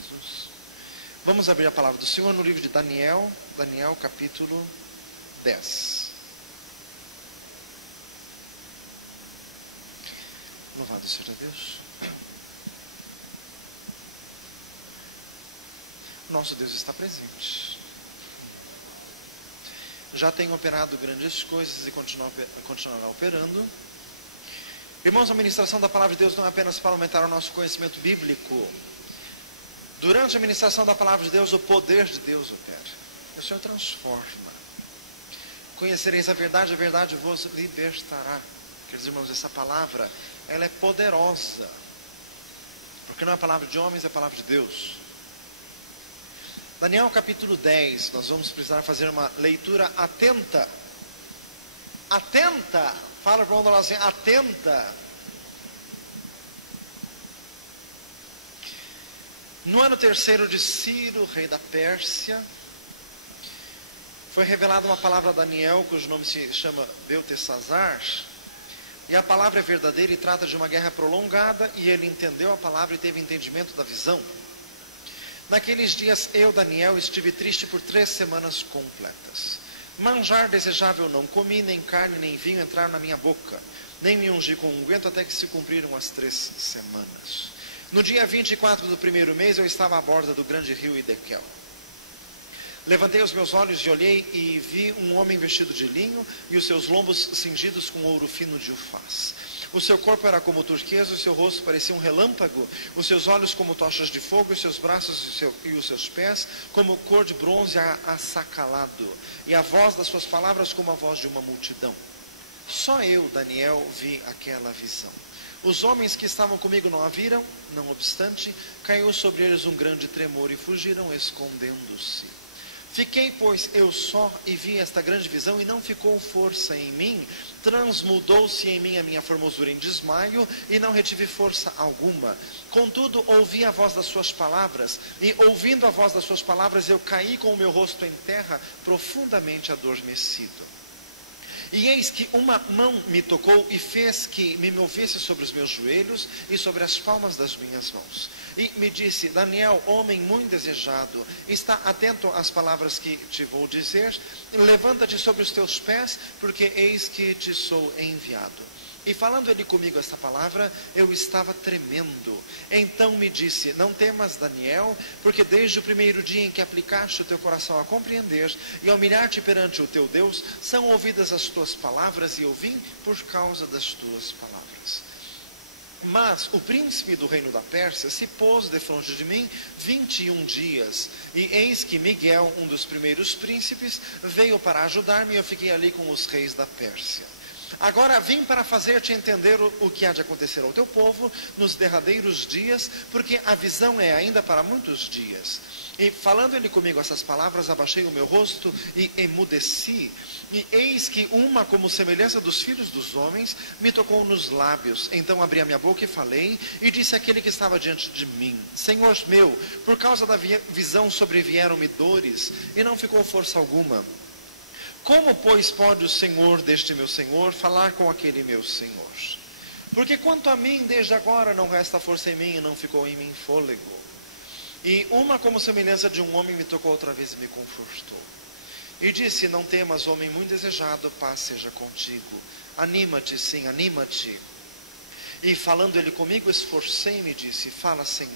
Jesus. Vamos abrir a palavra do Senhor no livro de Daniel, Daniel capítulo 10. Louvado seja Deus. Nosso Deus está presente. Já tem operado grandes coisas e continuará operando. Irmãos, a ministração da palavra de Deus não é apenas para aumentar o nosso conhecimento bíblico. Durante a ministração da palavra de Deus, o poder de Deus opera. O Senhor transforma. Conhecereis a verdade vos libertará. Queridos irmãos, essa palavra, ela é poderosa. Porque não é a palavra de homens, é a palavra de Deus. Daniel capítulo 10, nós vamos precisar fazer uma leitura atenta. Atenta! Fala para o mundo assim, atenta! No ano 3º de Ciro, rei da Pérsia, foi revelada uma palavra a Daniel, cujo nome se chama Beltesazar. E a palavra é verdadeira e trata de uma guerra prolongada, e ele entendeu a palavra e teve entendimento da visão. Naqueles dias eu, Daniel, estive triste por 3 semanas completas. Manjar desejável não comi, nem carne nem vinho entraram na minha boca, nem me ungi com unguento até que se cumpriram as 3 semanas. No dia 24 do 1º mês eu estava à borda do grande rio Hidekel. Levantei os meus olhos e olhei e vi um homem vestido de linho e os seus lombos cingidos com ouro fino de Ufaz. O seu corpo era como turquesa, o seu rosto parecia um relâmpago, os seus olhos como tochas de fogo, os seus braços e os seus pés como cor de bronze assacalado, e a voz das suas palavras como a voz de uma multidão. Só eu, Daniel, vi aquela visão. Os homens que estavam comigo não a viram, não obstante, caiu sobre eles um grande tremor e fugiram escondendo-se. Fiquei, pois, eu só e vi esta grande visão e não ficou força em mim, transmudou-se em mim a minha formosura em desmaio e não retive força alguma. Contudo, ouvi a voz das suas palavras e, ouvindo a voz das suas palavras, eu caí com o meu rosto em terra, profundamente adormecido. E eis que uma mão me tocou e fez que me movesse sobre os meus joelhos e sobre as palmas das minhas mãos. E me disse: Daniel, homem muito desejado, está atento às palavras que te vou dizer, levanta-te sobre os teus pés, porque eis que te sou enviado. E falando ele comigo esta palavra, eu estava tremendo. Então me disse: não temas, Daniel, porque desde o primeiro dia em que aplicaste o teu coração a compreender e a humilhar-te perante o teu Deus, são ouvidas as tuas palavras, e eu vim por causa das tuas palavras. Mas o príncipe do reino da Pérsia se pôs defronte de mim 21 dias, e eis que Miguel, um dos primeiros príncipes, veio para ajudar-me, e eu fiquei ali com os reis da Pérsia. Agora vim para fazer-te entender o que há de acontecer ao teu povo nos derradeiros dias, porque a visão é ainda para muitos dias. E falando ele comigo essas palavras, abaixei o meu rosto e emudeci. E eis que uma, como semelhança dos filhos dos homens, me tocou nos lábios. Então abri a minha boca e falei, e disse àquele que estava diante de mim: Senhor meu, por causa da visão sobrevieram-me dores, e não ficou força alguma. Como, pois, pode o Senhor deste meu Senhor falar com aquele meu Senhor? Porque quanto a mim, desde agora não resta força em mim e não ficou em mim fôlego. E uma como semelhança de um homem me tocou outra vez e me confortou. E disse: não temas, homem muito desejado, paz seja contigo. Anima-te, sim, anima-te. E falando ele comigo, esforcei-me e disse: fala, Senhor,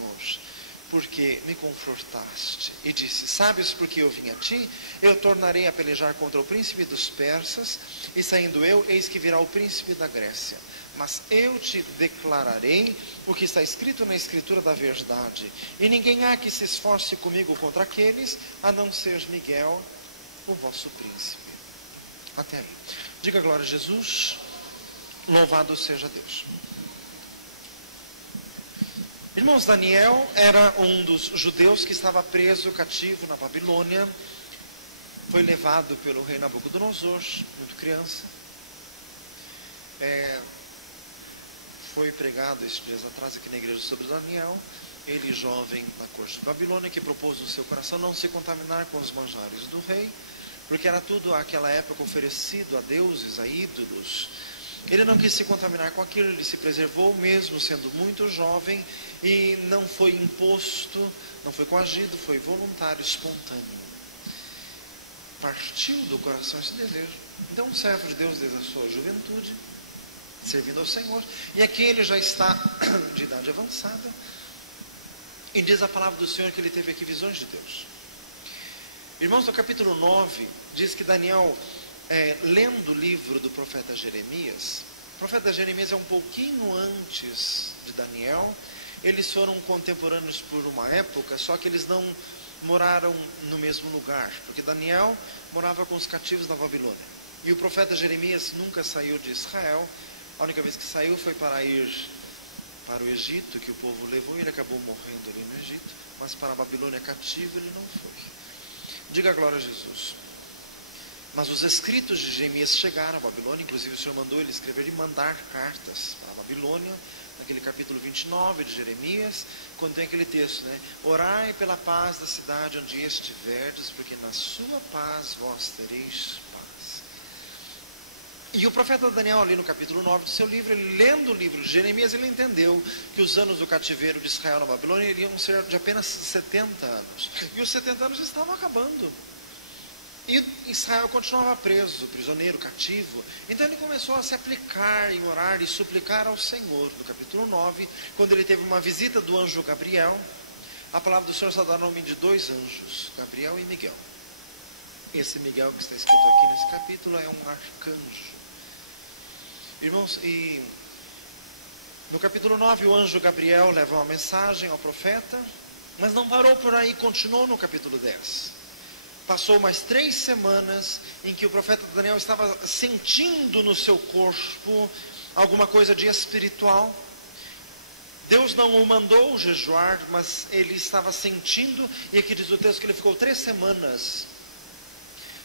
porque me confortaste. E disse: sabes por que eu vim a ti? Eu tornarei a pelejar contra o príncipe dos persas, e saindo eu, eis que virá o príncipe da Grécia. Mas eu te declararei o que está escrito na escritura da verdade, e ninguém há que se esforce comigo contra aqueles, a não ser Miguel, o vosso príncipe. Até aí. Diga glória a Jesus. Louvado seja Deus. Irmãos, Daniel era um dos judeus que estava preso, cativo na Babilônia. Foi levado pelo rei Nabucodonosor, muito criança. Foi pregado esses dias atrás aqui na igreja sobre Daniel. Ele, jovem na corte de Babilônia, que propôs no seu coração não se contaminar com os manjares do rei, porque era tudo àquela época oferecido a deuses, a ídolos. Ele não quis se contaminar com aquilo, ele se preservou mesmo sendo muito jovem e não foi imposto, não foi coagido, foi voluntário, espontâneo. Partiu do coração esse desejo. Então, um servo de Deus desde a sua juventude, servindo ao Senhor, e aqui ele já está de idade avançada, e diz a palavra do Senhor que ele teve aqui visões de Deus. Irmãos, no capítulo 9, diz que Daniel, lendo o livro do profeta Jeremias, o profeta Jeremias é um pouquinho antes de Daniel, eles foram contemporâneos por uma época, só que eles não moraram no mesmo lugar, porque Daniel morava com os cativos da Babilônia, e o profeta Jeremias nunca saiu de Israel. A única vez que saiu foi para ir para o Egito, que o povo levou, e ele acabou morrendo ali no Egito, mas para a Babilônia cativo ele não foi. Diga glória a Jesus. Mas os escritos de Jeremias chegaram à Babilônia, inclusive o Senhor mandou ele escrever e mandar cartas para a Babilônia, naquele capítulo 29 de Jeremias, quando tem aquele texto, né? Orai pela paz da cidade onde estiverdes, porque na sua paz vós tereis paz. E o profeta Daniel, ali no capítulo 9 do seu livro, ele, lendo o livro de Jeremias, ele entendeu que os anos do cativeiro de Israel na Babilônia iriam ser de apenas 70 anos. E os 70 anos estavam acabando. E Israel continuava preso, prisioneiro, cativo. Então ele começou a se aplicar em orar e suplicar ao Senhor. No capítulo 9, quando ele teve uma visita do anjo Gabriel, a palavra do Senhor só dá nome de dois anjos, Gabriel e Miguel. Esse Miguel que está escrito aqui nesse capítulo é um arcanjo. Irmãos, e no capítulo 9 o anjo Gabriel leva uma mensagem ao profeta, mas não parou por aí, continuou no capítulo 10. Passou mais 3 semanas em que o profeta Daniel estava sentindo no seu corpo alguma coisa de espiritual. Deus não o mandou jejuar, mas ele estava sentindo, e aqui diz o texto que ele ficou 3 semanas.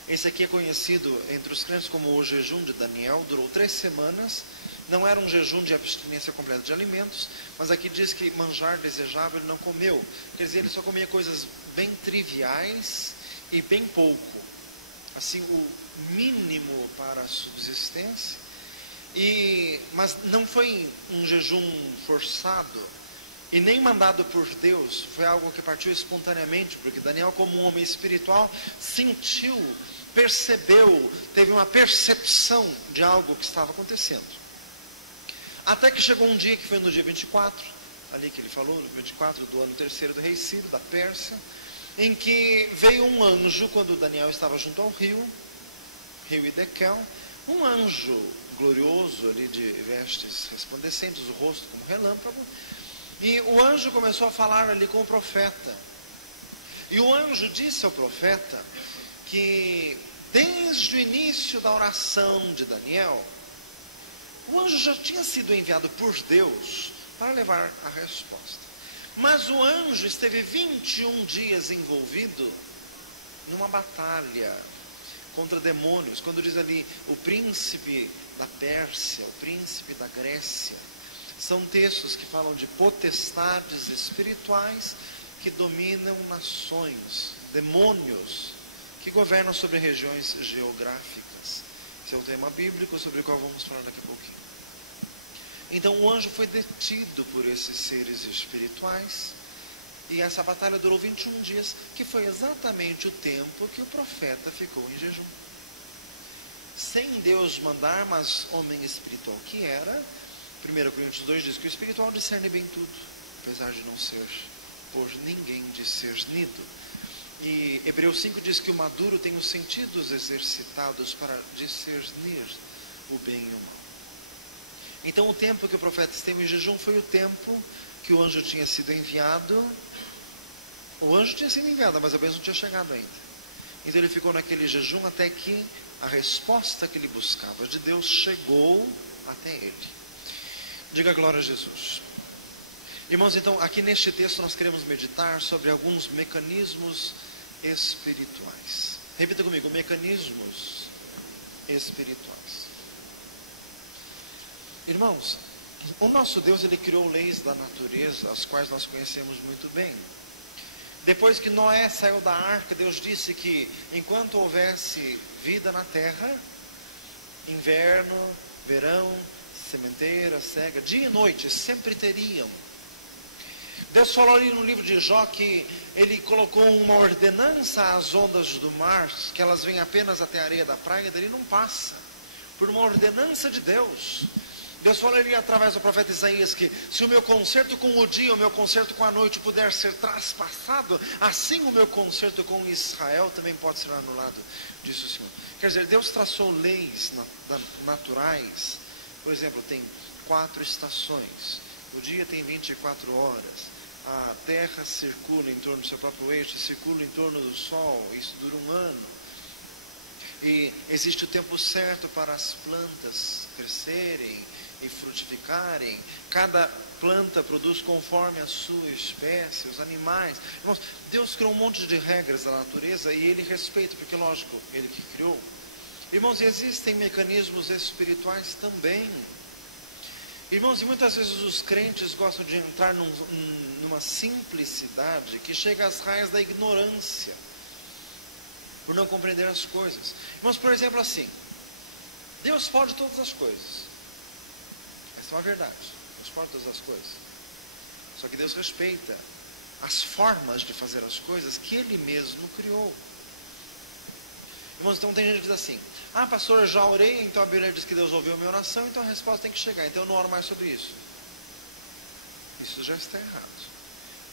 Esse aqui é conhecido entre os crentes como o jejum de Daniel, durou 3 semanas. Não era um jejum de abstinência completa de alimentos, mas aqui diz que manjar desejável ele não comeu. Quer dizer, ele só comia coisas bem triviais e bem pouco, assim, o mínimo para a subsistência. Mas não foi um jejum forçado e nem mandado por Deus, foi algo que partiu espontaneamente, porque Daniel, como um homem espiritual, sentiu, percebeu, teve uma percepção de algo que estava acontecendo. Até que chegou um dia, que foi no dia 24, ali que ele falou, no 24 do ano terceiro do rei Ciro, da Pérsia, em que veio um anjo, quando Daniel estava junto ao rio Hidekel, um anjo glorioso ali de vestes resplandecentes, o rosto como relâmpago, e o anjo começou a falar ali com o profeta. E o anjo disse ao profeta que desde o início da oração de Daniel, o anjo já tinha sido enviado por Deus para levar a resposta. Mas o anjo esteve 21 dias envolvido numa batalha contra demônios. Quando diz ali o príncipe da Pérsia, o príncipe da Grécia, são textos que falam de potestades espirituais que dominam nações, demônios que governam sobre regiões geográficas. Esse é o tema bíblico sobre o qual vamos falar daqui a pouquinho. Então o anjo foi detido por esses seres espirituais, e essa batalha durou 21 dias, que foi exatamente o tempo que o profeta ficou em jejum. Sem Deus mandar, mas homem espiritual que era. 1 Coríntios 2 diz que o espiritual discerne bem tudo, apesar de não ser por ninguém discernido. E Hebreus 5 diz que o maduro tem os sentidos exercitados para discernir o bem e o mal. Então o tempo que o profeta esteve em jejum foi o tempo que o anjo tinha sido enviado. O anjo tinha sido enviado, mas a bênção não tinha chegado ainda. Então ele ficou naquele jejum até que a resposta que ele buscava de Deus chegou até ele. Diga glória a Jesus. Irmãos, então aqui neste texto nós queremos meditar sobre alguns mecanismos espirituais. Repita comigo, mecanismos espirituais. Irmãos, o nosso Deus, ele criou leis da natureza, as quais nós conhecemos muito bem. Depois que Noé saiu da arca, Deus disse que enquanto houvesse vida na terra, inverno, verão, sementeira, cega, dia e noite, sempre teriam. Deus falou ali no livro de Jó que Ele colocou uma ordenança às ondas do mar, que elas vêm apenas até a areia da praia, e dali não passa, por uma ordenança de Deus. Deus falou ali através do profeta Isaías que se o meu concerto com o dia, o meu concerto com a noite puder ser traspassado, assim o meu concerto com Israel também pode ser anulado, disse o Senhor. Quer dizer, Deus traçou leis naturais. Por exemplo, tem 4 estações, o dia tem 24 horas, a terra circula em torno do seu próprio eixo, circula em torno do sol, isso dura um ano. E existe o tempo certo para as plantas crescerem e frutificarem. Cada planta produz conforme a sua espécie, os animais. Irmãos, Deus criou um monte de regras da natureza e Ele respeita, porque lógico, Ele que criou. Irmãos, existem mecanismos espirituais também. Irmãos, e muitas vezes os crentes gostam de entrar numa simplicidade que chega às raias da ignorância, por não compreender as coisas. Irmãos, por exemplo, assim, Deus pode todas as coisas. Essa é uma verdade. Deus pode todas as coisas. Só que Deus respeita as formas de fazer as coisas que Ele mesmo criou. Irmãos, então tem gente que diz assim: ah, pastor, eu já orei, então a Bíblia diz que Deus ouviu a minha oração, então a resposta tem que chegar, então eu não oro mais sobre isso. Isso já está errado,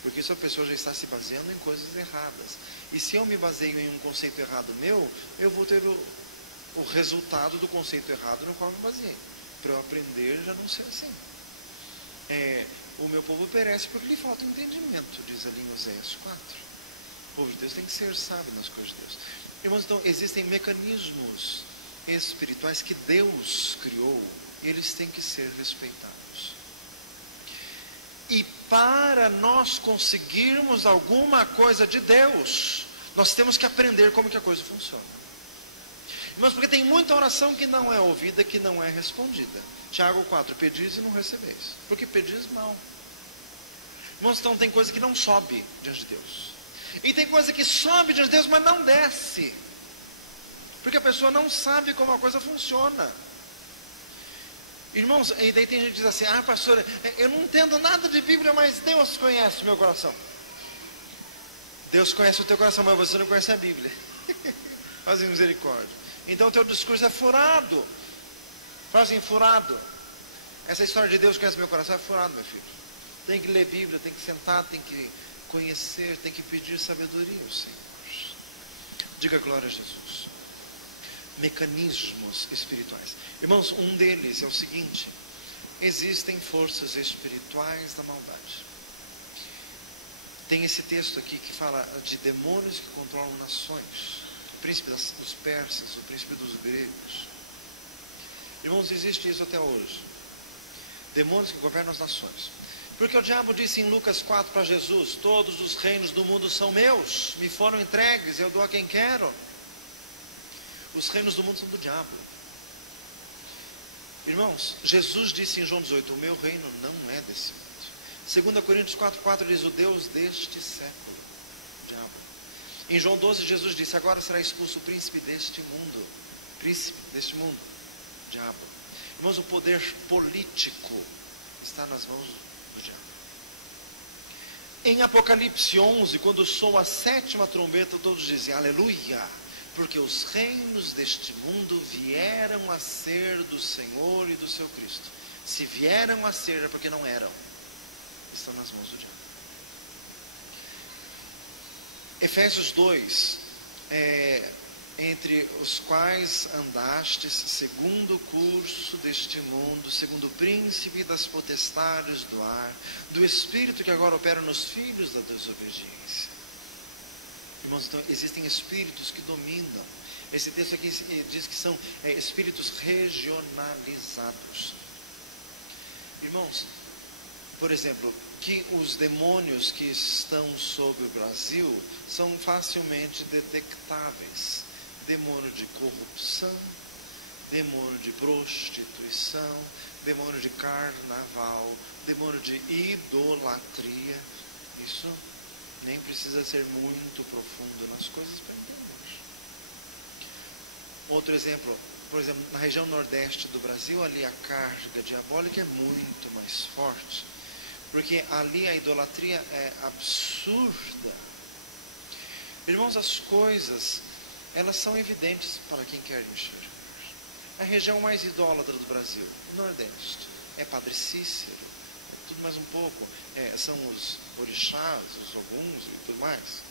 porque essa pessoa já está se baseando em coisas erradas. E se eu me baseio em um conceito errado meu, eu vou ter o resultado do conceito errado no qual eu me baseei. Para eu aprender, já não ser assim. O meu povo perece porque lhe falta entendimento, diz ali em Oséias 4. O povo de Deus tem que ser sábio nas coisas de Deus. Irmãos, então existem mecanismos espirituais que Deus criou, e eles têm que ser respeitados. E para nós conseguirmos alguma coisa de Deus, nós temos que aprender como que a coisa funciona. Irmãos, porque tem muita oração que não é ouvida, que não é respondida. Tiago 4, pedis e não recebeis, porque pedis mal. Irmãos, então tem coisa que não sobe diante de Deus. E tem coisa que sobe diante de Deus, mas não desce. Porque a pessoa não sabe como a coisa funciona. Irmãos, e daí tem gente que diz assim: ah, pastor, eu não entendo nada de Bíblia, mas Deus conhece o meu coração. Deus conhece o teu coração, mas você não conhece a Bíblia. Faz misericórdia. Então o teu discurso é furado. Faz assim, furado. Essa história de Deus conhece o meu coração é furado, meu filho. Tem que ler Bíblia, tem que sentar, tem que conhecer, tem que pedir sabedoria ao Senhor. Diga glória a Jesus. Mecanismos espirituais. Irmãos, um deles é o seguinte: existem forças espirituais da maldade. Tem esse texto aqui que fala de demônios que controlam nações. O príncipe dos persas, o príncipe dos gregos. Irmãos, existe isso até hoje. Demônios que governam as nações. Porque o diabo disse em Lucas 4 para Jesus: todos os reinos do mundo são meus, me foram entregues, eu dou a quem quero. Os reinos do mundo são do diabo. Irmãos, Jesus disse em João 18: o meu reino não é desse mundo. 2 Coríntios 4,4 diz: o Deus deste século, diabo. Em João 12 Jesus disse: agora será expulso o príncipe deste mundo. Príncipe deste mundo, diabo. Irmãos, o poder político está nas mãos do diabo. Em Apocalipse 11, quando soa a 7ª trombeta, todos dizem aleluia, porque os reinos deste mundo vieram a ser do Senhor e do seu Cristo. Se vieram a ser é porque não eram. Estão nas mãos do diabo. Efésios 2, entre os quais andastes segundo o curso deste mundo, segundo o príncipe das potestades do ar, do espírito que agora opera nos filhos da desobediência. Irmãos, então existem espíritos que dominam. Esse texto aqui diz que são espíritos regionalizados. Irmãos, por exemplo, que os demônios que estão sobre o Brasil são facilmente detectáveis. Demônio de corrupção, demônio de prostituição, demônio de carnaval, demônio de idolatria. Isso nem precisa ser muito profundo nas coisas para entender. Outro exemplo, por exemplo, na região nordeste do Brasil, ali a carga diabólica é muito mais forte, porque ali a idolatria é absurda. Irmãos, as coisas, elas são evidentes para quem quer enxergar. A região mais idólatra do Brasil, o Nordeste, é Padre Cícero, tudo mais um pouco, são os orixás, os oguns e tudo mais.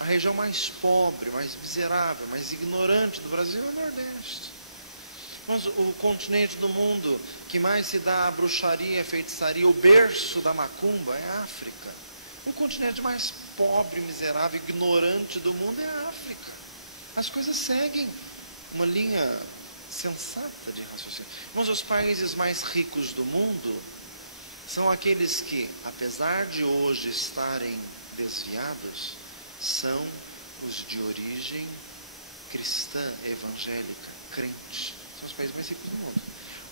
A região mais pobre, mais miserável, mais ignorante do Brasil é o Nordeste. Mas o continente do mundo que mais se dá a bruxaria, a feitiçaria, o berço da macumba é a África. O continente mais pobre, miserável, ignorante do mundo é a África. As coisas seguem uma linha sensata de raciocínio. Mas os países mais ricos do mundo são aqueles que, apesar de hoje estarem desviados, são os de origem cristã, evangélica, crente. São os países mais ricos do mundo.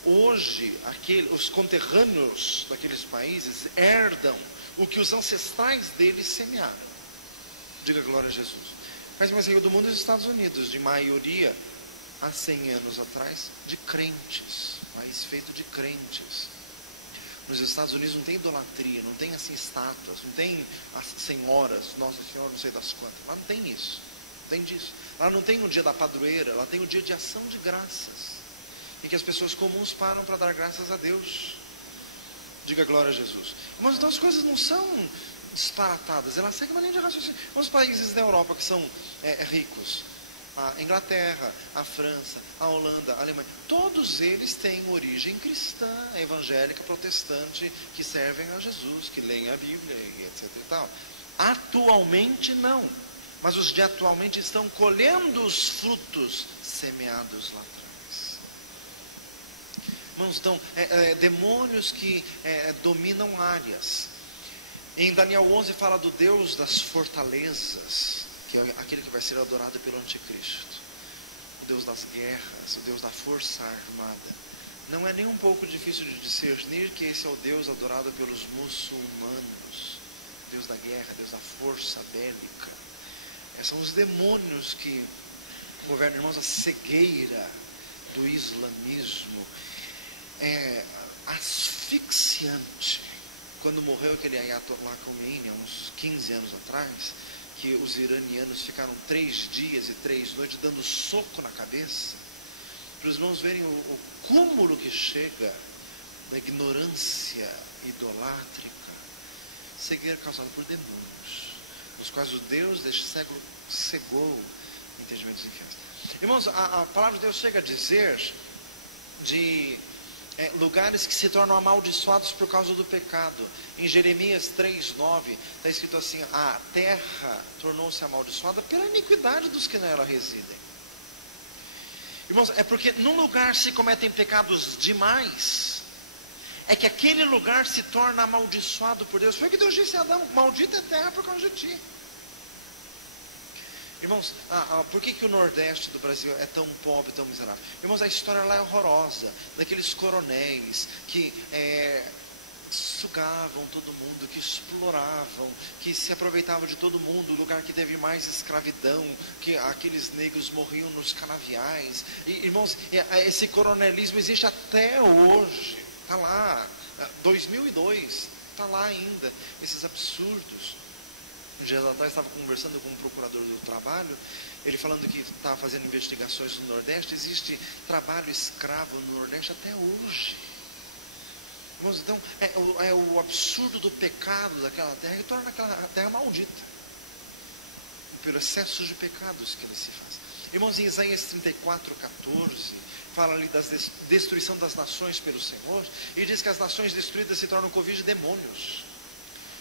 Hoje, os conterrâneos daqueles países herdam o que os ancestrais deles semearam. Diga glória a Jesus. O país mais rico do mundo é os Estados Unidos, de maioria, há 100 anos atrás, de crentes. País feito de crentes. Nos Estados Unidos não tem idolatria, não tem assim estátuas, não tem as senhoras, Nossa Senhora não sei das quantas. Lá não tem isso, não tem disso. Lá não tem o dia da padroeira, lá tem o dia de ação de graças. Em que as pessoas comuns param para dar graças a Deus. Diga glória a Jesus. Mas então as coisas não são disparatadas, elas seguem uma linha de raciocínio. Os países da Europa que são ricos, a Inglaterra, a França, a Holanda, a Alemanha, todos eles têm origem cristã, evangélica, protestante, que servem a Jesus, que leem a Bíblia, etc. e tal. Atualmente não, mas os de atualmente estão colhendo os frutos semeados lá atrás. Irmãos, então, demônios que dominam áreas. Em Daniel 11 fala do Deus das fortalezas, que é aquele que vai ser adorado pelo anticristo, o Deus das guerras, o Deus da força armada. Não é nem um pouco difícil de discernir que esse é o Deus adorado pelos muçulmanos, Deus da guerra, Deus da força bélica. São os demônios que governam, irmãos, a cegueira do islamismo. É asfixiante. Quando morreu aquele Ayatollah Khomeini, há uns 15 anos atrás, que os iranianos ficaram 3 dias e 3 noites dando soco na cabeça, para os irmãos verem o cúmulo que chega da ignorância idolátrica, cegueira causada por demônios, nos quais o Deus deste século cegou entendimentos infiéis. Irmãos, a palavra de Deus chega a dizer de lugares que se tornam amaldiçoados por causa do pecado. Em Jeremias 3:9 está escrito assim: a terra tornou-se amaldiçoada pela iniquidade dos que nela residem. Irmãos, é porque num lugar se cometem pecados demais, é que aquele lugar se torna amaldiçoado por Deus. Foi o que Deus disse a Adão: maldita é a terra por causa de ti. Irmãos, por que o Nordeste do Brasil é tão pobre, tão miserável? Irmãos, a história lá é horrorosa, daqueles coronéis que sugavam todo mundo, que exploravam, que se aproveitavam de todo mundo, o lugar que teve mais escravidão, que aqueles negros morriam nos canaviais. E, irmãos, esse coronelismo existe até hoje, está lá, 2002, está lá ainda, esses absurdos. Dias atrás estava conversando com um procurador do trabalho, ele falando que estava fazendo investigações no Nordeste. Existe trabalho escravo no Nordeste até hoje. Então, é o absurdo do pecado daquela terra que torna aquela terra maldita, pelo excesso de pecados que ele se faz. Irmãos, em Isaías 34:14, fala ali da destruição das nações pelo Senhor, e diz que as nações destruídas se tornam covil de demônios.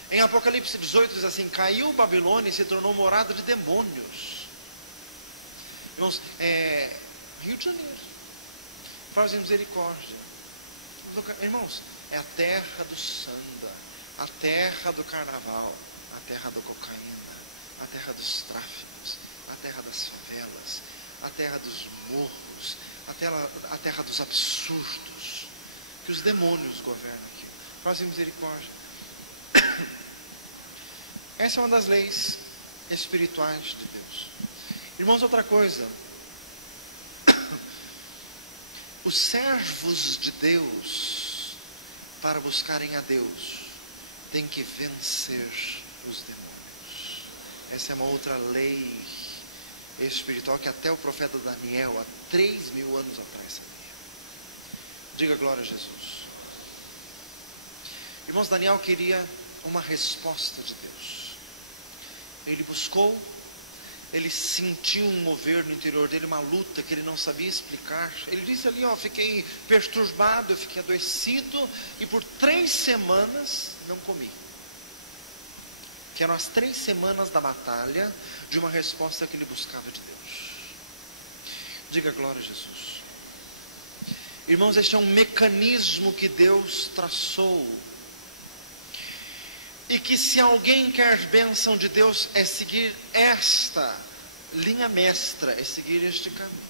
Em Apocalipse 18 diz assim: caiu Babilônia e se tornou morada de demônios. Irmãos, Rio de Janeiro, faz misericórdia. Irmãos, é a terra do samba, a terra do carnaval, a terra da cocaína, a terra dos tráficos, a terra das favelas, a terra dos morros, a terra dos absurdos, que os demônios governam aqui. Faz misericórdia. Essa é uma das leis espirituais de Deus. Irmãos, outra coisa, Os servos de Deus, para buscarem a Deus, têm que vencer os demônios. Essa é uma outra lei espiritual que até o profeta Daniel, há 3.000 anos atrás, sabia. Diga glória a Jesus. Irmãos, Daniel queria uma resposta de Deus. Ele buscou, ele sentiu um mover no interior dele, uma luta que ele não sabia explicar. Ele disse ali, fiquei perturbado, eu fiquei adoecido, e por 3 semanas não comi. Que eram as 3 semanas da batalha, de uma resposta que ele buscava de Deus. Diga glória a Jesus. Irmãos, este é um mecanismo que Deus traçou. E que se alguém quer bênção de Deus, é seguir esta linha mestra, é seguir este caminho.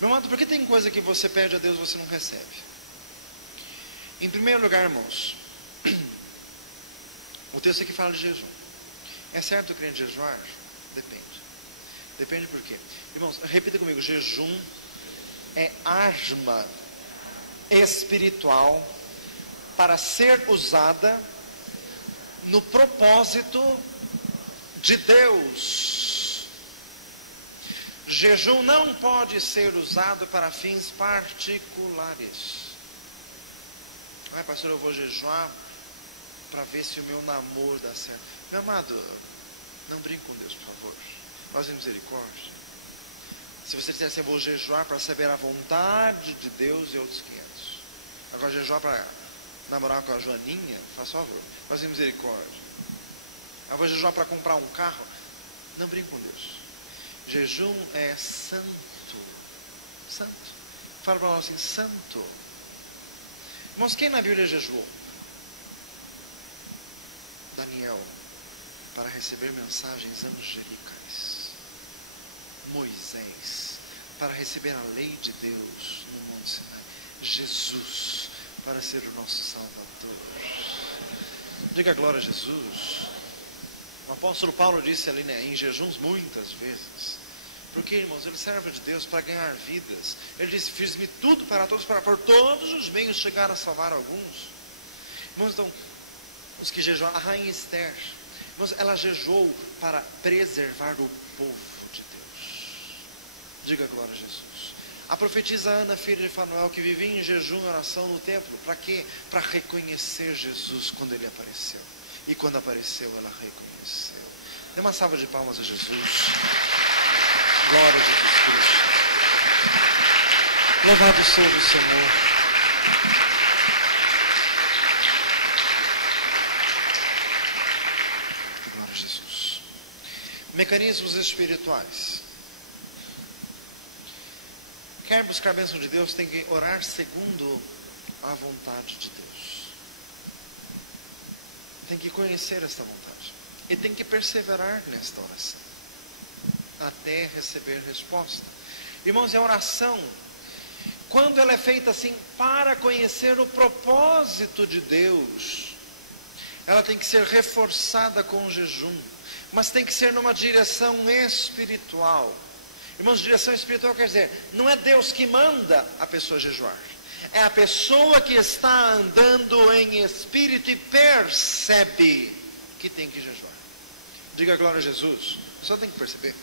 Meu amado, por que tem coisa que você pede a Deus e você não recebe? Em primeiro lugar, irmãos, o texto aqui fala de jejum. É certo o crente jejuar? Depende. Depende por quê? Irmãos, repita comigo, jejum é arma espiritual para ser usada no propósito de Deus. Jejum não pode ser usado para fins particulares. Pastor, eu vou jejuar para ver se o meu namoro dá certo. Meu amado, não brinque com Deus, por favor. Nós em misericórdia. Se você disser assim, eu vou jejuar para saber a vontade de Deus e outros 500. Agora jejuar para namorar com a Joaninha, faz favor, mas em misericórdia. Eu vou jejuar para comprar um carro. Não brinque com Deus. Jejum é santo. Santo. Fala para nós assim, santo. Irmãos, quem na Bíblia jejuou? Daniel, para receber mensagens angelicais. Moisés, para receber a lei de Deus no Monte Sinai. Jesus, para ser o nosso Salvador. Diga glória a Jesus. O apóstolo Paulo disse ali, em jejuns muitas vezes. Porque, irmãos, ele serve de Deus para ganhar vidas. Ele disse, fiz-me tudo para todos, para por todos os meios chegar a salvar alguns. Irmãos, então, os que jejuaram, a rainha Esther, irmãos, ela jejuou para preservar o povo de Deus. Diga glória a Jesus. A profetisa Ana, filha de Fanuel, que vivia em jejum e oração no templo, para quê? Para reconhecer Jesus quando ele apareceu. E quando apareceu, ela reconheceu. Dê uma salva de palmas a Jesus. Glória a Jesus Cristo. Louvado seja o Senhor. Glória a Jesus. Mecanismos espirituais. Quer buscar a bênção de Deus, tem que orar segundo a vontade de Deus. Tem que conhecer esta vontade. E tem que perseverar nesta oração. Até receber resposta. Irmãos, a oração, quando ela é feita assim, para conhecer o propósito de Deus, ela tem que ser reforçada com o jejum. Mas tem que ser numa direção espiritual. Irmãos, direção espiritual quer dizer, não é Deus que manda a pessoa jejuar. É a pessoa que está andando em espírito e percebe que tem que jejuar. Diga glória a Jesus. Só tem que perceber.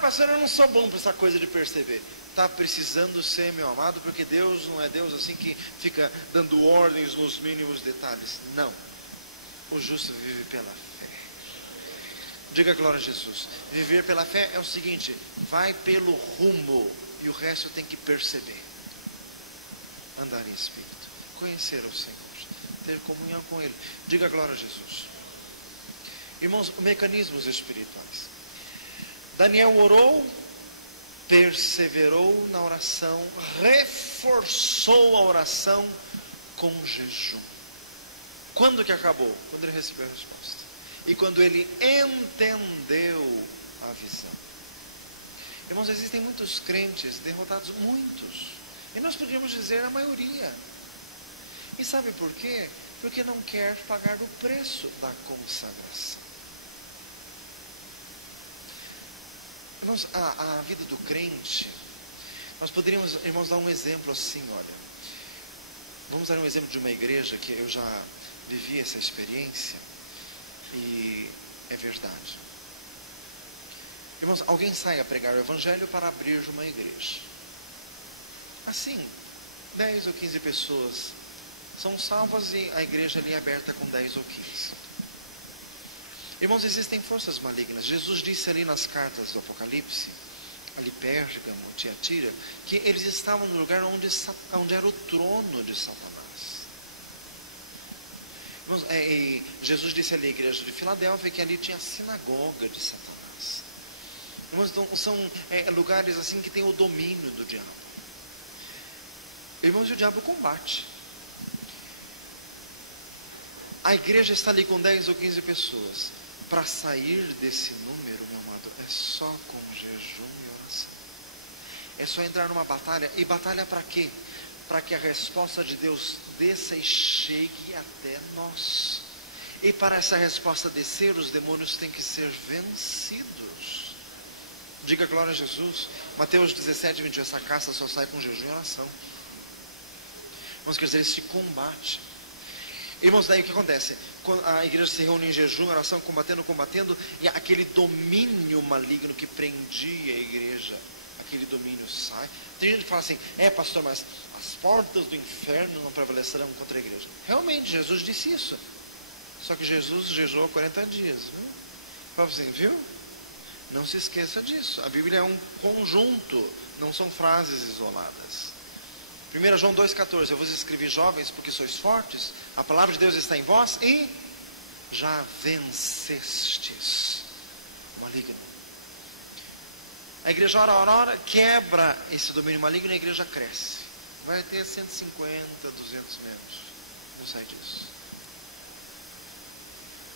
Pastor, eu não sou bom para essa coisa de perceber. Está precisando ser, meu amado, porque Deus não é Deus assim que fica dando ordens nos mínimos detalhes. Não. O justo vive pela fé. Diga glória a Jesus. Viver pela fé é o seguinte, vai pelo rumo e o resto tem que perceber. Andar em espírito, conhecer o Senhor, ter comunhão com Ele. Diga glória a Jesus. Irmãos, mecanismos espirituais. Daniel orou, perseverou na oração, reforçou a oração com jejum. Quando que acabou? Quando ele recebeu a resposta. E quando ele entendeu a visão. Irmãos, existem muitos crentes derrotados, muitos. E nós podíamos dizer a maioria. E sabe por quê? Porque não quer pagar o preço da consagração. Irmãos, a vida do crente, nós poderíamos, irmãos, dar um exemplo assim, olha. Vamos dar um exemplo de uma igreja que eu já vivi essa experiência e é verdade. Irmãos, alguém sai a pregar o evangelho para abrir uma igreja. Assim, 10 ou 15 pessoas são salvas e a igreja ali é aberta com 10 ou 15. Irmãos, existem forças malignas. Jesus disse ali nas cartas do Apocalipse, ali Pérgamo, Tiatira, que eles estavam no lugar onde era o trono de Satanás. Irmãos, Jesus disse ali à igreja de Filadélfia que ali tinha a sinagoga de Satanás. Irmãos, então, são lugares assim que tem o domínio do diabo. Irmãos, e o diabo combate. A igreja está ali com 10 ou 15 pessoas. Para sair desse número, meu amado, é só com jejum e oração. É só entrar numa batalha. E batalha para quê? Para que a resposta de Deus desça e chegue até nós. E para essa resposta descer, os demônios têm que ser vencidos. Diga glória a Jesus. Mateus 17, 21. Essa caça só sai com jejum e oração. Vamos quer dizer, esse combate. Irmãos, daí o que acontece? Quando a igreja se reúne em jejum, oração, combatendo, e aquele domínio maligno que prendia a igreja, aquele domínio sai. Tem gente que fala assim, pastor, mas as portas do inferno não prevalecerão contra a igreja. Realmente, Jesus disse isso. Só que Jesus jejuou 40 dias. Fala assim, viu? Não se esqueça disso. A Bíblia é um conjunto, não são frases isoladas. 1 João 2,14, eu vos escrevi jovens porque sois fortes, a palavra de Deus está em vós e já vencestes o maligno. A igreja ora, quebra esse domínio maligno e a igreja cresce. Vai ter 150, 200 membros. Não sai disso.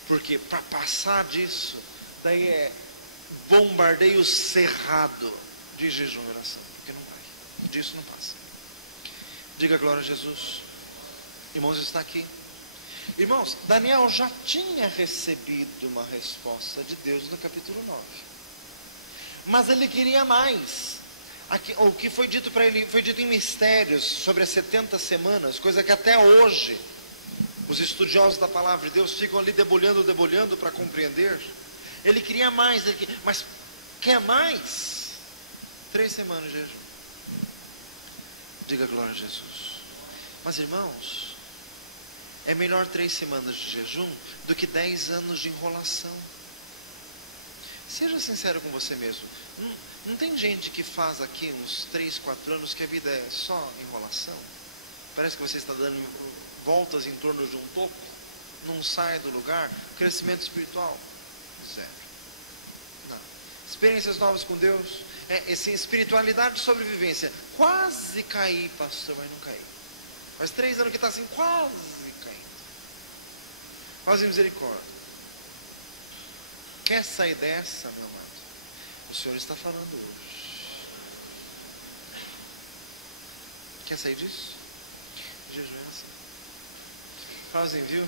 Porque para passar disso, daí é bombardeio cerrado de jejum e oração. Porque não vai. Disso não passa. Diga glória a Jesus. Irmãos, está aqui. Irmãos, Daniel já tinha recebido uma resposta de Deus no capítulo 9. Mas ele queria mais. O que foi dito para ele, foi dito em mistérios sobre as 70 semanas, coisa que até hoje os estudiosos da palavra de Deus ficam ali debulhando para compreender. Ele queria mais, mas quer mais? 3 semanas de jejum. Diga glória a Jesus. Mas irmãos, é melhor 3 semanas de jejum do que 10 anos de enrolação. Seja sincero com você mesmo. Não tem gente que faz aqui uns 3, 4 anos que a vida é só enrolação? Parece que você está dando voltas em torno de um topo, não sai do lugar. Crescimento espiritual? Zero. Não. Experiências novas com Deus? Espiritualidade e sobrevivência. Quase caí, pastor, mas não caí. Faz 3 anos que está assim, quase caindo. Quase misericórdia. Quer sair dessa, meu amado? O Senhor está falando hoje. Quer sair disso? Jejum é assim. Fala assim, viu?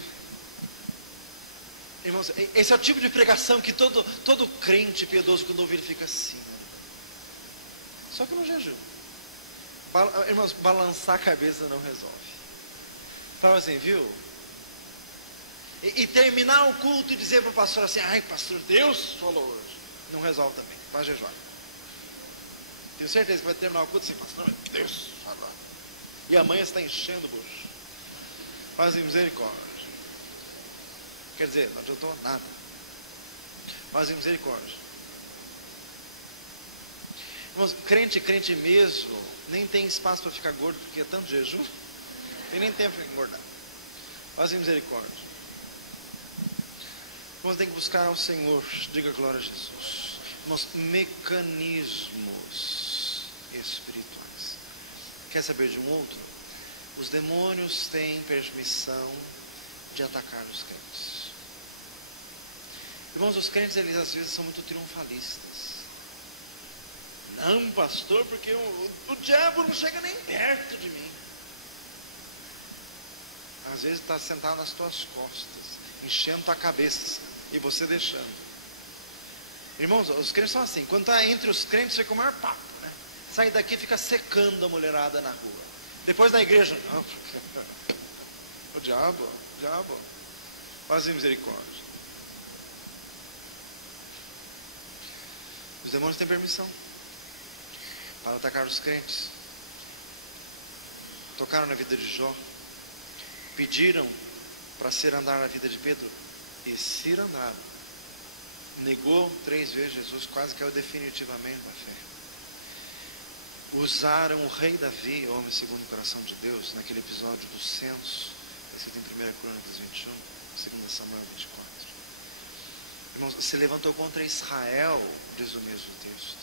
Irmãos, esse é o tipo de pregação que todo crente piedoso, quando ouvir, fica assim. Só que no jejum. Irmãos, balançar a cabeça não resolve. Fala assim, viu? E terminar o culto e dizer para o pastor assim, ai pastor, Deus falou hoje. Não resolve também, vai jejuar. Tenho certeza que vai terminar o culto assim, pastor, Deus falou. E amanhã está enchendo o bucho. Faz misericórdia. Quer dizer, não adiantou nada. Faz misericórdia. Irmãos, crente mesmo, nem tem espaço para ficar gordo, porque é tanto jejum, e nem tempo para engordar. Faz misericórdia. Irmãos, tem que buscar ao Senhor, diga glória a Jesus. Irmãos, mecanismos espirituais. Quer saber de um outro? Os demônios têm permissão de atacar os crentes. Irmãos, os crentes, eles às vezes são muito triunfalistas. Não, pastor, porque o diabo não chega nem perto de mim. Às vezes está sentado nas tuas costas, enchendo tua cabeça, e você deixando. Irmãos, os crentes são assim. Quando está entre os crentes, fica o maior papo, né? Sai daqui, fica secando a mulherada na rua. Depois da igreja, não, o diabo, faz misericórdia. Os demônios têm permissão para atacar os crentes. Tocaram na vida de Jó, pediram para Ciro andar na vida de Pedro, e Ciro andaram. Negou 3 vezes Jesus, quase caiu definitivamente na fé. Usaram o rei Davi, homem segundo o coração de Deus, naquele episódio do censo, escrito em 1 Crônicas 21, 2 Samuel 24. Irmãos, se levantou contra Israel, diz o mesmo texto.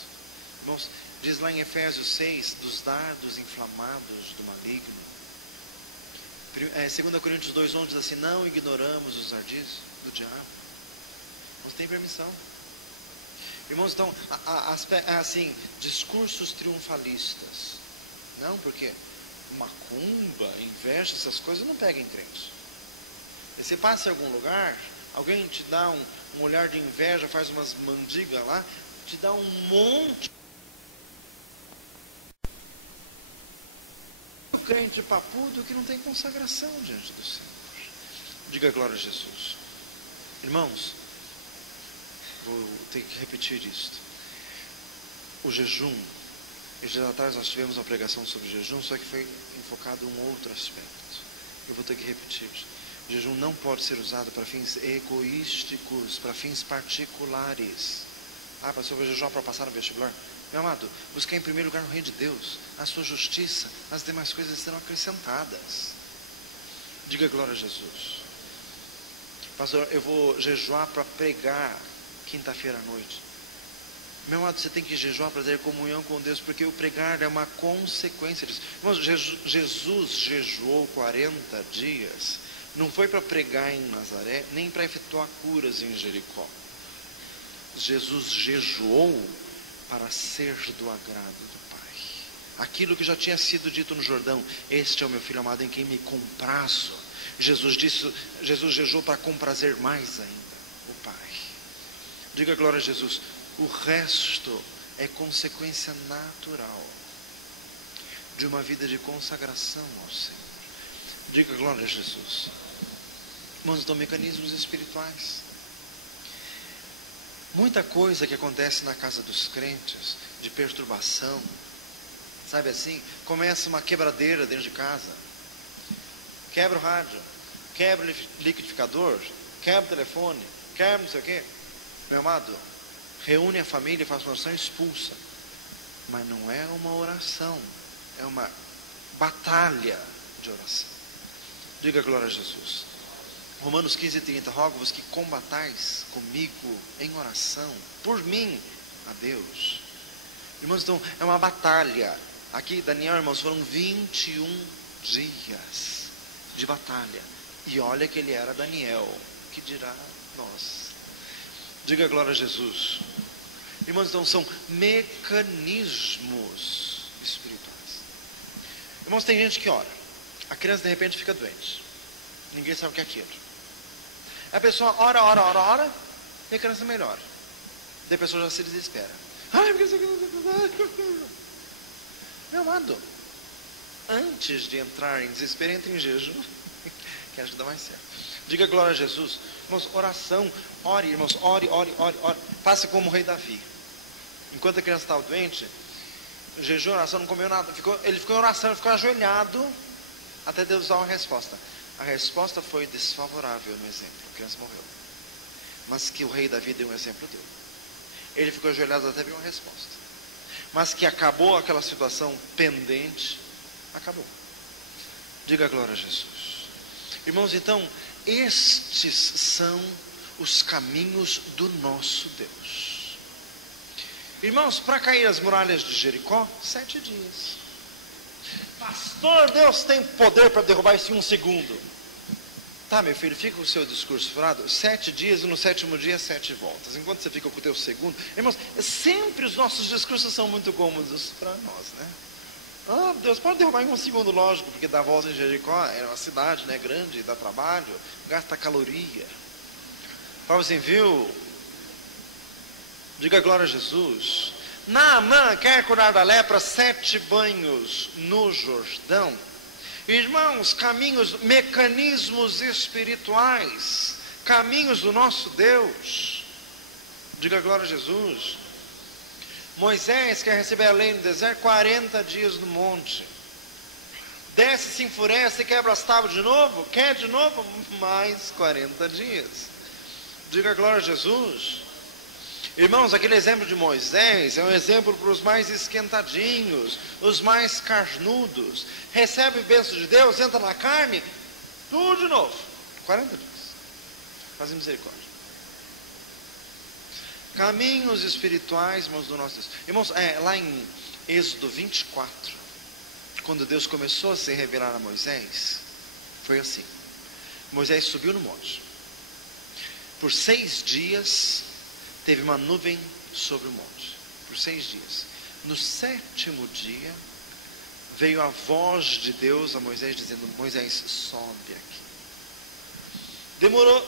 Irmãos, diz lá em Efésios 6, dos dardos inflamados do maligno. 2 Coríntios 2:11 diz assim: não ignoramos os ardis do diabo. Não tem permissão. Irmãos, então, assim, discursos triunfalistas. Não, porque macumba, inveja, essas coisas não pegam em crente. Você passa em algum lugar, alguém te dá um olhar de inveja, faz umas mandigas lá, te dá um monte. O crente papudo que não tem consagração diante do Senhor. Diga glória a Jesus. Irmãos, vou ter que repetir isto. O jejum, dias atrás nós tivemos uma pregação sobre jejum, só que foi enfocado em um outro aspecto. Eu vou ter que repetir. O jejum não pode ser usado para fins egoísticos, para fins particulares. Ah, pastor, eu vou jejuar para passar no vestibular. Meu amado, buscar em primeiro lugar no reino de Deus, a sua justiça, as demais coisas serão acrescentadas. Diga glória a Jesus. Pastor, eu vou jejuar para pregar quinta-feira à noite. Meu amado, você tem que jejuar para ter comunhão com Deus, porque o pregar é uma consequência disso. Irmãos, Jesus jejuou 40 dias, não foi para pregar em Nazaré, nem para efetuar curas em Jericó. Jesus jejuou para ser do agrado do Pai. Aquilo que já tinha sido dito no Jordão: este é o meu filho amado em quem me comprazo. Jesus jejuou para comprazer mais ainda o Pai. Diga glória a Jesus. O resto é consequência natural de uma vida de consagração ao Senhor. Diga glória a Jesus. Irmãos, então, mecanismos espirituais. Muita coisa que acontece na casa dos crentes, de perturbação, sabe assim? Começa uma quebradeira dentro de casa, quebra o rádio, quebra o liquidificador, quebra o telefone, quebra não sei o quê. Meu amado, reúne a família e faz uma oração e expulsa. Mas não é uma oração, é uma batalha de oração. Diga glória a Jesus. Romanos 15:30, rogo-vos que combatais comigo em oração, por mim, a Deus. Irmãos, então, é uma batalha. Aqui, Daniel, irmãos, foram 21 dias de batalha. E olha que ele era Daniel, que dirá nós. Diga glória a Jesus. Irmãos, então, são mecanismos espirituais. Irmãos, tem gente que ora, a criança de repente fica doente, ninguém sabe o que é aquilo. A pessoa ora, e a criança melhora. Daí a pessoa já se desespera. Ai, porque isso aqui... Meu amado, antes de entrar em desespero, entre em jejum, que ajuda mais certo. Diga glória a Jesus. Irmãos, oração, ore, irmãos, ore. Faça como o rei Davi. Enquanto a criança estava doente, jejum, oração, não comeu nada. Ele ficou em oração, ele ficou ajoelhado, até Deus dar uma resposta. A resposta foi desfavorável no exemplo. A criança morreu. Mas que o rei Davi deu um exemplo dele. Ele ficou ajoelhado até ver uma resposta. Mas que acabou aquela situação pendente, acabou. Diga glória a Jesus. Irmãos, então, estes são os caminhos do nosso Deus. Irmãos, para cair as muralhas de Jericó, 7 dias. Pastor, Deus tem poder para derrubar isso em 1 segundo. Tá, meu filho, fica com o seu discurso furado 7 dias e no 7º dia 7 voltas. Enquanto você fica com o teu segundo. Irmãos, sempre os nossos discursos são muito cômodos para nós, né? Ah, Deus pode derrubar em 1 segundo, lógico, porque dar volta em Jericó é uma cidade, né, grande, dá trabalho, gasta caloria. Fala assim, viu? Diga glória a Jesus. Naamã quer curar da lepra 7 banhos no Jordão. Irmãos, caminhos, mecanismos espirituais, caminhos do nosso Deus. Diga glória a Jesus. Moisés quer receber a lei no deserto, 40 dias no monte. Desce, se enfurece, quebra as tábuas de novo, quer de novo, mais 40 dias. Diga glória a Jesus. Irmãos, aquele exemplo de Moisés é um exemplo para os mais esquentadinhos, os mais carnudos. Recebe bênção de Deus, entra na carne, tudo de novo. 40 dias. Faz misericórdia. Caminhos espirituais, irmãos, do nosso Deus. Irmãos, lá em Êxodo 24, quando Deus começou a se revelar a Moisés, foi assim. Moisés subiu no monte. Por 6 dias, teve uma nuvem sobre o monte. Por 6 dias. No 7º dia, veio a voz de Deus a Moisés, dizendo: Moisés, sobe aqui. Demorou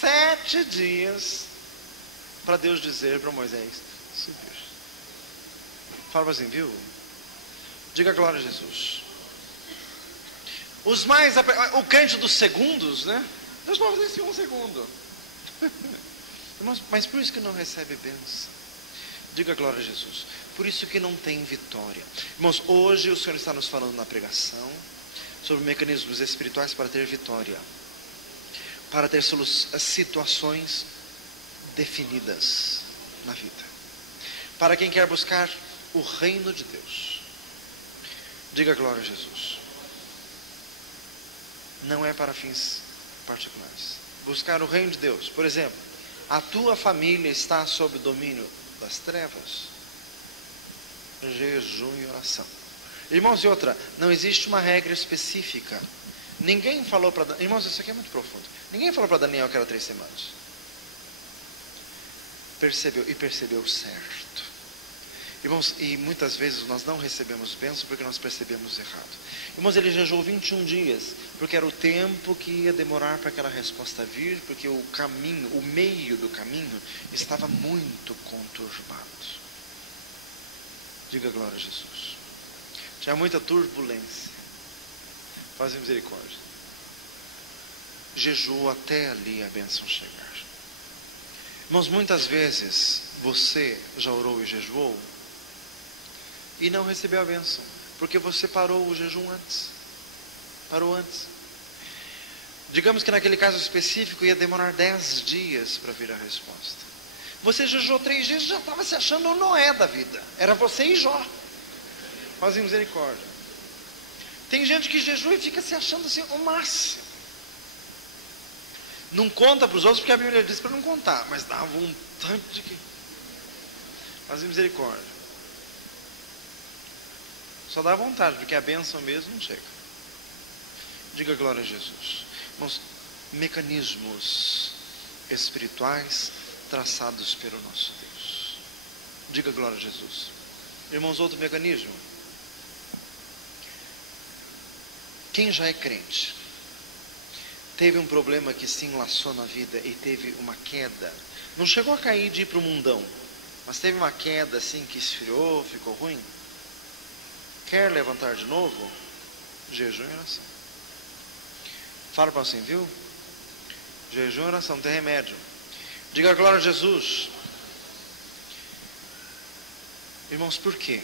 7 dias para Deus dizer para Moisés subir. Fala assim, viu? Diga glória a Jesus. O crente dos segundos, né? Deus pode fazer isso em 1 segundo. Mas por isso que não recebe bênção. Diga glória a Jesus. Por isso que não tem vitória. Irmãos, hoje o Senhor está nos falando na pregação sobre mecanismos espirituais para ter vitória, para ter situações definidas na vida, para quem quer buscar o reino de Deus. Diga glória a Jesus. Não é para fins particulares. Buscar o reino de Deus. Por exemplo, a tua família está sob o domínio das trevas. Jejum e oração. Irmãos, e outra, não existe uma regra específica. Ninguém falou para... Irmãos, isso aqui é muito profundo. Ninguém falou para Daniel que era 3 semanas. Percebeu certo. Irmãos, e muitas vezes nós não recebemos bênção porque nós percebemos errado. Irmãos, ele jejuou 21 dias, porque era o tempo que ia demorar para aquela resposta vir, porque o caminho, o meio do caminho, estava muito conturbado. Diga glória a Jesus. Tinha muita turbulência. Faz misericórdia. Jejuou até ali a bênção chegar. Irmãos, muitas vezes você já orou e jejuou e não recebeu a bênção, porque você parou o jejum antes. Parou antes. Digamos que naquele caso específico ia demorar 10 dias para vir a resposta. Você jejuou 3 dias e já estava se achando o Noé da vida. Era você e Jó. Faz misericórdia. Tem gente que jejua e fica se achando assim o máximo. Não conta para os outros porque a Bíblia diz para não contar, mas dá vontade de que... Faz misericórdia. Só dá vontade, porque a bênção mesmo não chega. Diga glória a Jesus. Irmãos, mecanismos espirituais traçados pelo nosso Deus. Diga glória a Jesus. Irmãos, outro mecanismo. Quem já é crente, teve um problema que se enlaçou na vida e teve uma queda. Não chegou a cair de ir para o mundão, mas teve uma queda assim que esfriou, ficou ruim. Quer levantar de novo? Jejum e oração. Fala para assim, viu? Jejum e oração, tem remédio. Diga glória a Jesus. Irmãos, por quê?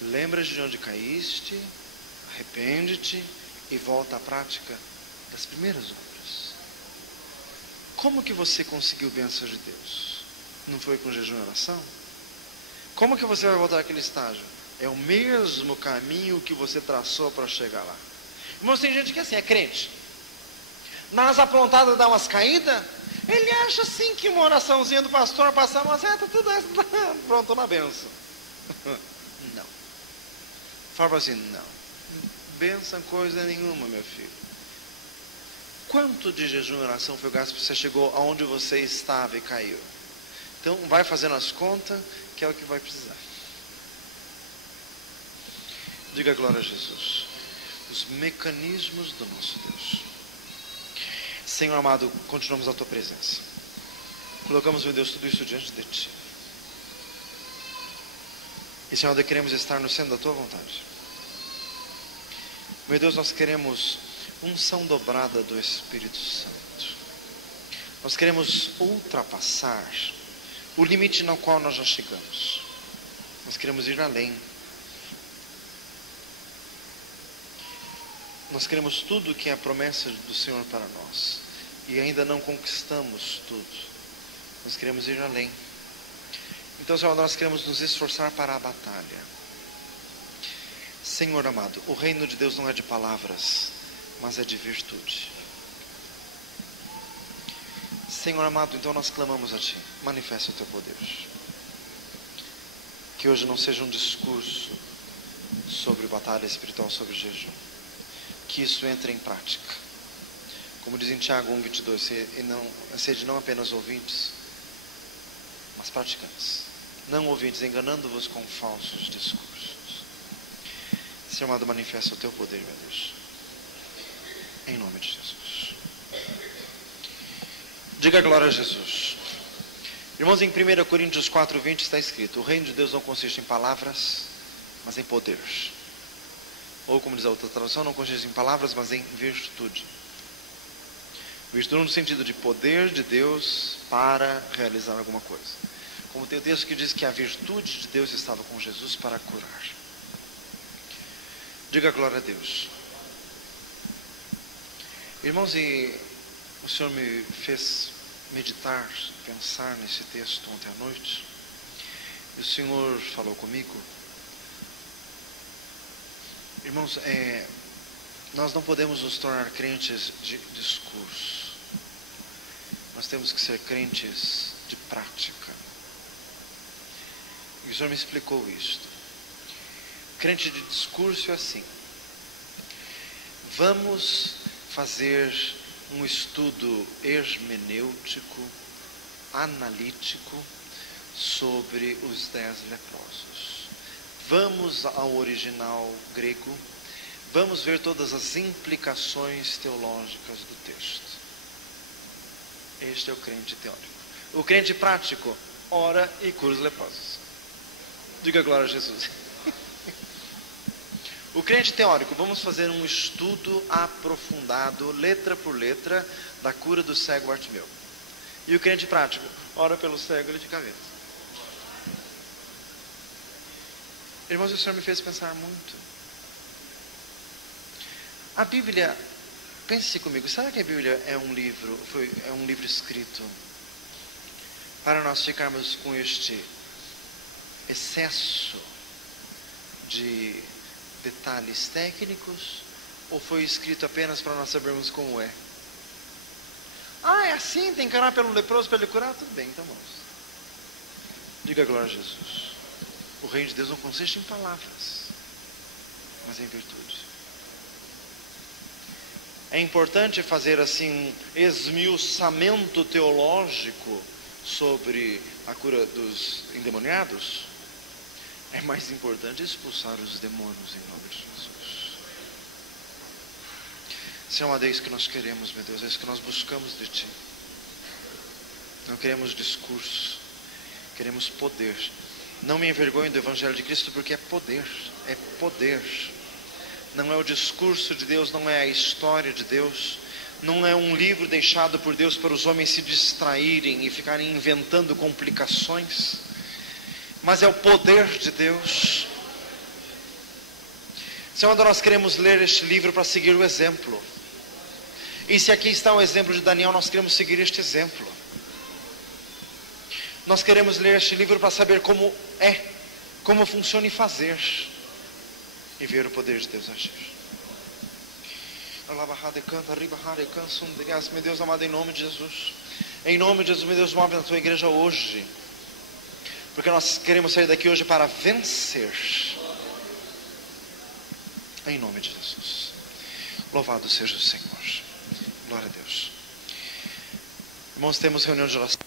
Lembra-te de onde caíste, arrepende-te e volta à prática das primeiras obras. Como que você conseguiu bênção de Deus? Não foi com jejum e oração? Como que você vai voltar àquele estágio? É o mesmo caminho que você traçou para chegar lá. Irmãos, tem gente que assim, é crente. Nas aprontadas dá umas caídas, ele acha assim que uma oraçãozinha do pastor passar uma seta, tudo isso, pronto, na benção. Não. Fala assim, não. Benção coisa nenhuma, meu filho. Quanto de jejum e oração foi gasto para você chegou aonde você estava e caiu? Então vai fazendo as contas, que é o que vai precisar. Diga glória a Jesus. Os mecanismos do nosso Deus. Senhor amado, continuamos a tua presença. Colocamos, meu Deus, tudo isso diante de Ti. E, Senhor, queremos estar no centro da Tua vontade. Meu Deus, nós queremos unção dobrada do Espírito Santo. Nós queremos ultrapassar o limite no qual nós já chegamos. Nós queremos ir além. Nós queremos tudo que é a promessa do Senhor para nós. E ainda não conquistamos tudo. Nós queremos ir além. Então, Senhor, nós queremos nos esforçar para a batalha. Senhor amado, o reino de Deus não é de palavras, mas é de virtude. Senhor amado, então nós clamamos a Ti, manifesta o Teu poder. Que hoje não seja um discurso sobre batalha espiritual, sobre jejum. Que isso entre em prática. Como diz em Tiago 1:22, sede não apenas ouvintes, mas praticantes. Não ouvintes, enganando-vos com falsos discursos. Senhor amado, manifesta o Teu poder, meu Deus. Em nome de Jesus. Diga glória a Jesus. Irmãos, em 1 Coríntios 4:20 está escrito: o reino de Deus não consiste em palavras, mas em poder. Ou como diz a outra tradução, não consiste em palavras, mas em virtude. Virtude no sentido de poder de Deus para realizar alguma coisa. Como tem o texto que diz que a virtude de Deus estava com Jesus para curar. Diga glória a Deus. Irmãos, e o Senhor me fez meditar, pensar nesse texto ontem à noite. E o Senhor falou comigo. Irmãos, nós não podemos nos tornar crentes de discurso. Nós temos que ser crentes de prática. E o Senhor me explicou isto. Crente de discurso é assim: vamos fazer um estudo hermenêutico, analítico, sobre os 10 leprosos. Vamos ao original grego, vamos ver todas as implicações teológicas do texto. Este é o crente teórico. O crente prático ora e cura os leprosos. Diga glória a Jesus. O crente teórico, vamos fazer um estudo aprofundado, letra por letra, da cura do cego Bartimeu. E o crente prático, ora pelo cego de cabeça. Irmãos, o Senhor me fez pensar muito. A Bíblia, pense comigo, será que a Bíblia é um livro escrito para nós ficarmos com este excesso de detalhes técnicos, ou foi escrito apenas para nós sabermos como é? É assim, tem que orar pelo leproso para ele curar? Tudo bem, então vamos. Diga glória a Jesus. O reino de Deus não consiste em palavras, mas em virtude. É importante fazer assim um esmiuçamento teológico sobre a cura dos endemoniados. É mais importante expulsar os demônios em nome de Jesus. Senhor, é isso que nós queremos, meu Deus, é isso que nós buscamos de Ti. Não queremos discurso, queremos poder. Não me envergonhe do Evangelho de Cristo, porque é poder, é poder. Não é o discurso de Deus, não é a história de Deus, não é um livro deixado por Deus para os homens se distraírem e ficarem inventando complicações, mas é o poder de Deus. Senhor, nós queremos ler este livro para seguir o exemplo. E se aqui está o exemplo de Daniel, nós queremos seguir este exemplo. Nós queremos ler este livro para saber como funciona e fazer, e ver o poder de Deus agir. Meu Deus amado, em nome de Jesus, meu Deus, move na Tua igreja hoje, porque nós queremos sair daqui hoje para vencer, em nome de Jesus. Louvado seja o Senhor. Glória a Deus. Irmãos, temos reunião de oração.